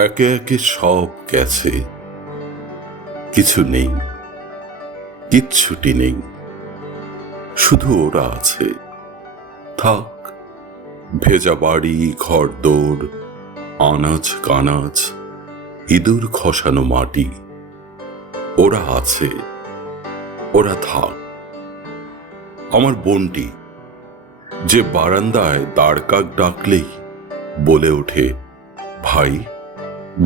একে একে সব গেছে, কিছু নেই, কিচ্ছুটি নেই, শুধু ওরা আছে। থাক, ভেজা বাড়ি, ঘরদোর, আনাজ কানাজ, ইঁদুর খসানো মাটি, ওরা আছে, ওরা থাক। আমার বোনটি, যে বারান্দায় দাঁড়কাক ডাকলেই বলে ওঠে, ভাই,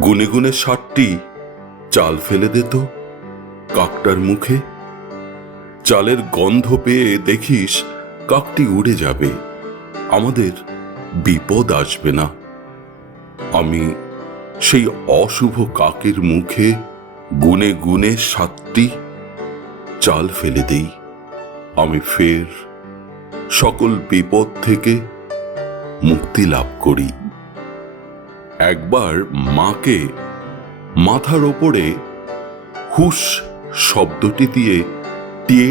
গুনে গুনে 60টি চাল ফেলে দে তো কাকটার মুখে। চালের গন্ধ পেয়ে দেখিস কাকটি উড়ে যাবে, আমাদের বিপদ আসবে না। আমি সেই অশুভ কাকের মুখে গুনে গুনে 7টি চাল ফেলে দেই। আমি ফের সকল বিপদ থেকে মুক্তি লাভ করি। একবার মাকে মাথার ওপরে হুশ শব্দটি দিয়ে টিয়ে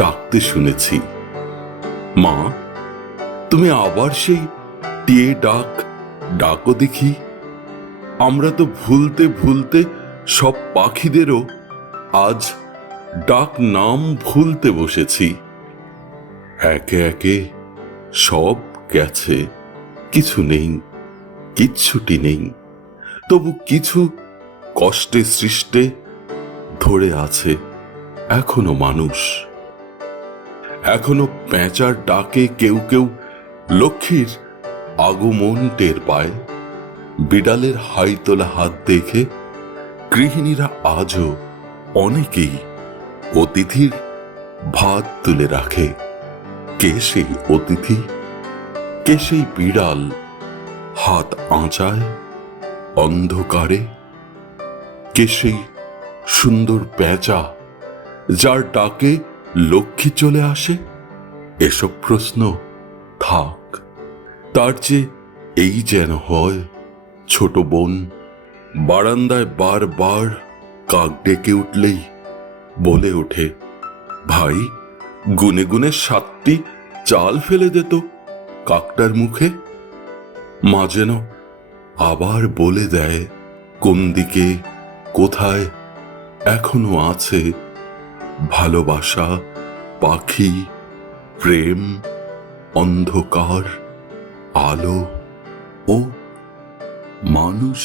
ডাকতে শুনেছি। মা, তুমি আবার সেই টিয়ে ডাকো দেখি। আমরা তো ভুলতে ভুলতে সব পাখিদেরও আজ ডাক নাম ভুলতে বসেছি। একে একে সব গেছে, কিছু নেই, কিচ্ছুটি নেই, তবু কিছু কষ্টে সৃষ্টে ধরে আছে এখনো মানুষ। এখনো পেঁচার ডাকে কেউ কেউ লক্ষ্মীর আগমন টের পায়। বিড়ালের হাই তোলা হাত দেখে গৃহিণীরা আজও অনেকেই অতিথির ভাত তুলে রাখে। কে সেই অতিথি? কে সেই বিড়াল হাত আঁচায় অন্ধকারে? কে সেই সুন্দর পেঁচা যার ডাকে লক্ষ্মী চলে আসে? এসব প্রশ্ন থাক, তার চেয়ে এই যেন হয়, ছোট বোন বারান্দায় বারবার কাক ডেকে উঠলেই বলে ওঠে, ভাই, গুনে গুনে 7টি চাল ফেলে দে তো কাকটার মুখে। মা যেন আবার বলে দেয় কোন দিকে কোথায় এখনো আছে ভালোবাসা, পাখি, প্রেম, অন্ধকার, আলো ও মানুষ।